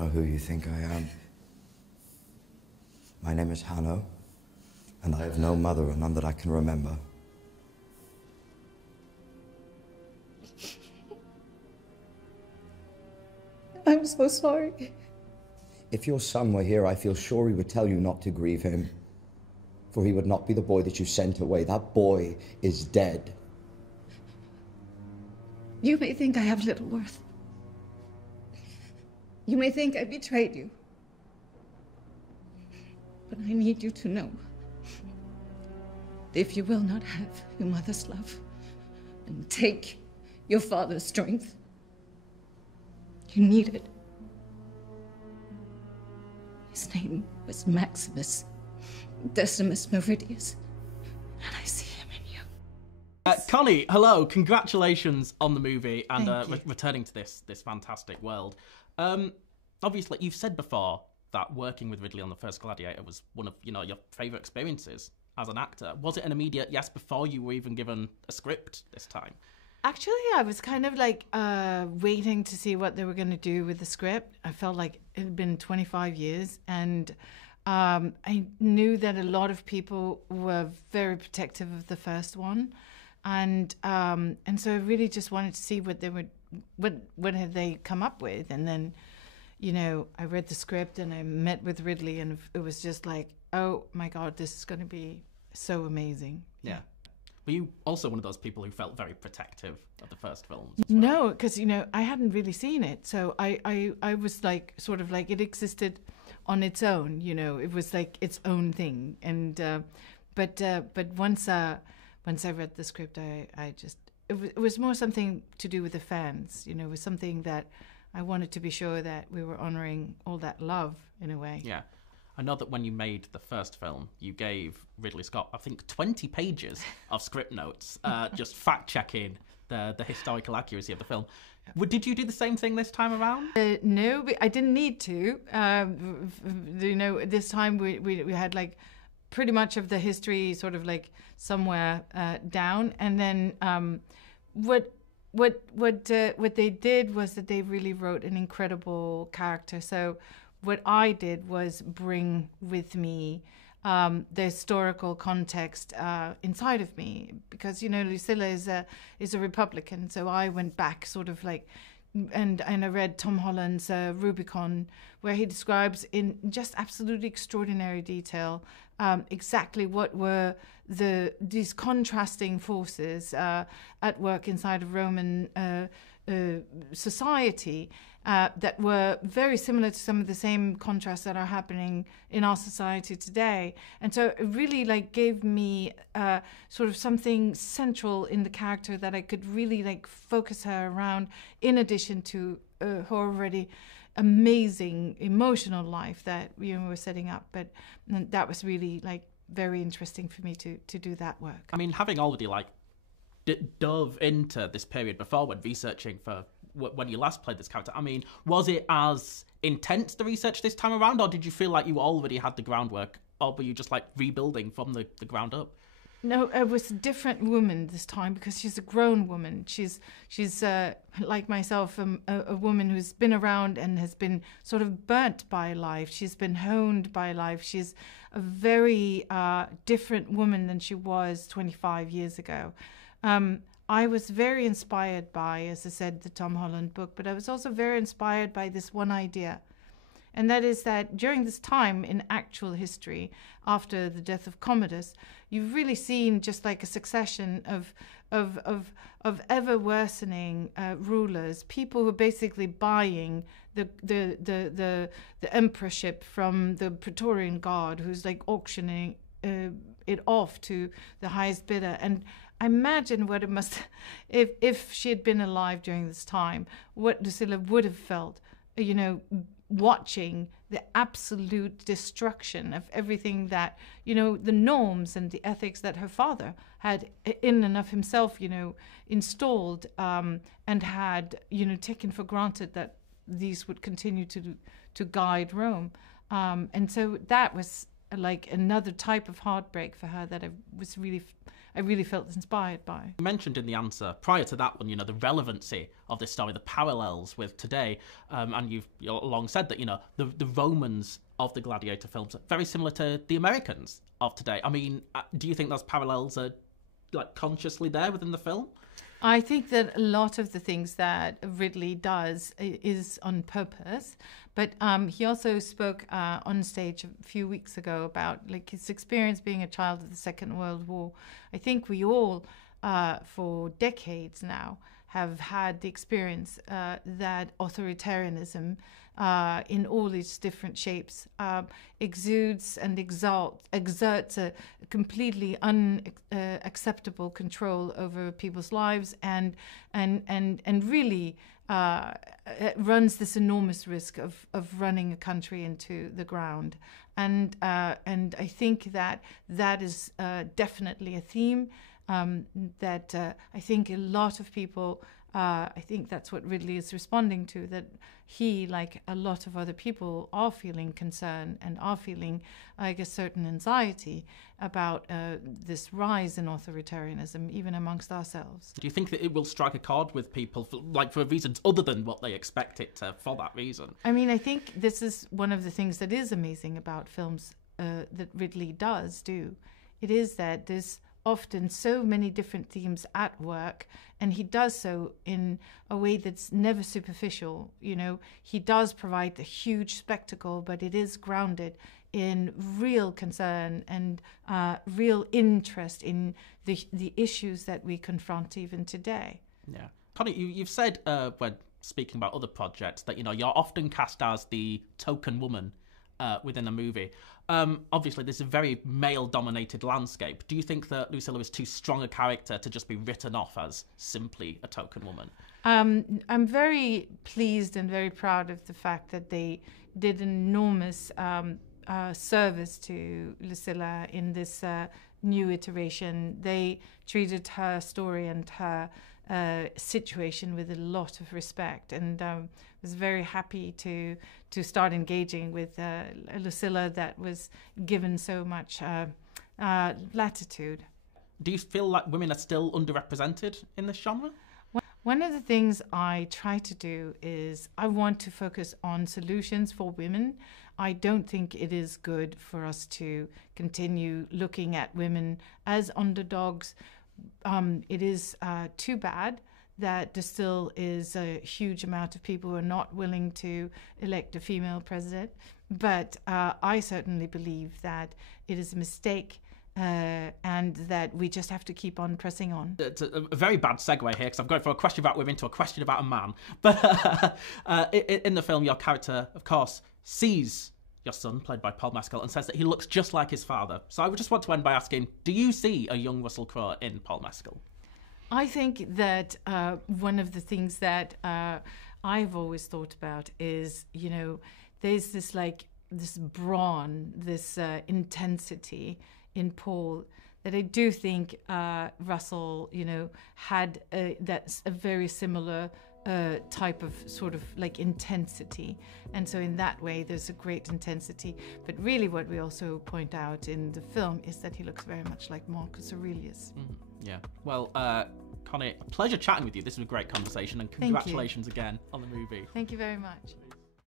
know who you think I am. My name is Hanno, and I have no mother or none that I can remember. I'm so sorry. If your son were here, I feel sure he would tell you not to grieve him. For he would not be the boy that you sent away. That boy is dead. You may think I have little worth. You may think I betrayed you. But I need you to know that if you will not have your mother's love and take your father's strength, you need it. His name was Maximus Decimus Meridius, and I see him in you. Connie, hello! Congratulations on the movie and Thank you. returning to this fantastic world. Obviously, you've said before that working with Ridley on the first Gladiator was one of your favourite experiences as an actor. Was it an immediate yes before you were even given a script this time? Actually, I was kind of like waiting to see what they were going to do with the script. I felt like it had been 25 years, and I knew that a lot of people were very protective of the first one, and so I really just wanted to see what had they come up with. And then, I read the script and I met with Ridley, and it was just like, oh my God, this is going to be so amazing. Yeah. Were you also one of those people who felt very protective of the first films as well? No, because I hadn't really seen it, so I was like sort of like it existed on its own. It was like its own thing. And but once I read the script, I just it was more something to do with the fans. It was something that I wanted to be sure that we were honoring all that love in a way. Yeah. I know that when you made the first film, you gave Ridley Scott, I think, 20 pages of script notes, just fact-checking the historical accuracy of the film. Did you do the same thing this time around? No, but I didn't need to. This time we had like pretty much of the history sort of like somewhere down, and then what they did was that they really wrote an incredible character. So what I did was bring with me the historical context inside of me, because Lucilla is a Republican, so I went back sort of like, and I read Tom Holland's Rubicon, where he describes in just absolutely extraordinary detail exactly what were these contrasting forces at work inside of Roman society. That were very similar to some of the same contrasts that are happening in our society today. And so it really like gave me sort of something central in the character that I could really like focus her around, in addition to her already amazing emotional life that we were setting up. But that was really like very interesting for me to do that work. I mean, having already like dove into this period before when researching for when you last played this character, I mean, was it as intense, the research this time around, or did you feel like you already had the groundwork, or were you just like rebuilding from the ground up? No, it was a different woman this time, because she's a grown woman. She's like myself, a woman who's been around and has been sort of burnt by life. She's been honed by life. She's a very different woman than she was 25 years ago. I was very inspired by, as I said, the Tom Holland book, but I was also very inspired by this one idea. And that is that during this time in actual history, after the death of Commodus, you've really seen just like a succession of ever worsening rulers, people who are basically buying the emperorship from the Praetorian Guard, who's like auctioning it off to the highest bidder. And I imagine what it must, if she had been alive during this time, what Lucilla would have felt, watching the absolute destruction of everything that, the norms and the ethics that her father had in and of himself, installed and had, taken for granted that these would continue to guide Rome. And so that was like another type of heartbreak for her that I was really I really felt inspired by. You mentioned in the answer prior to that one, you know, the relevancy of this story, the parallels with today, and you've long said that, you know, the Romans of the Gladiator films are very similar to the Americans of today. I mean, do you think those parallels are like consciously there within the film? I think that a lot of the things that Ridley does is on purpose, but he also spoke on stage a few weeks ago about like his experience being a child of the Second World War. I think we all, for decades now, have had the experience that authoritarianism in all its different shapes exudes and exerts a completely unacceptable control over people's lives and really runs this enormous risk of running a country into the ground. And I think that is definitely a theme that I think a lot of people, I think that's what Ridley is responding to, that he, like a lot of other people, are feeling concern and are feeling, I guess, certain anxiety about this rise in authoritarianism, even amongst ourselves. Do you think that it will strike a chord with people, for reasons other than what they expect it to, for that reason? I mean, I think this is one of the things that is amazing about films that Ridley does do. It is that there's often so many different themes at work, and he does so in a way that's never superficial. You know, he does provide a huge spectacle, but it is grounded in real concern and real interest in the issues that we confront even today. Yeah. Connie, you've said when speaking about other projects that, you know, you're often cast as the token woman within a movie. Obviously, this is a very male-dominated landscape. Do you think that Lucilla is too strong a character to just be written off as simply a token woman? I'm very pleased and very proud of the fact that they did an enormous service to Lucilla in this new iteration. They treated her story and her situation with a lot of respect, and was very happy to start engaging with Lucilla that was given so much latitude. Do you feel like women are still underrepresented in this genre? One of the things I try to do is I want to focus on solutions for women. I don't think it is good for us to continue looking at women as underdogs. It is too bad that there still is a huge amount of people who are not willing to elect a female president. But I certainly believe that it is a mistake and that we just have to keep on pressing on. It's a very bad segue here because I'm going from a question about women to a question about a man. But in the film, your character, of course, sees your son, played by Paul Mescal, and says that he looks just like his father. So I would just want to end by asking, do you see a young Russell Crowe in Paul Mescal? I think that one of the things that I've always thought about is, you know, there's this brawn, this intensity in Paul that I do think Russell, you know, had that's a very similar type of sort of like intensity. And so in that way, there's a great intensity. But really what we also point out in the film is that he looks very much like Marcus Aurelius. Yeah. Well, Connie, a pleasure chatting with you. This was a great conversation, and congratulations again on the movie. Thank you very much.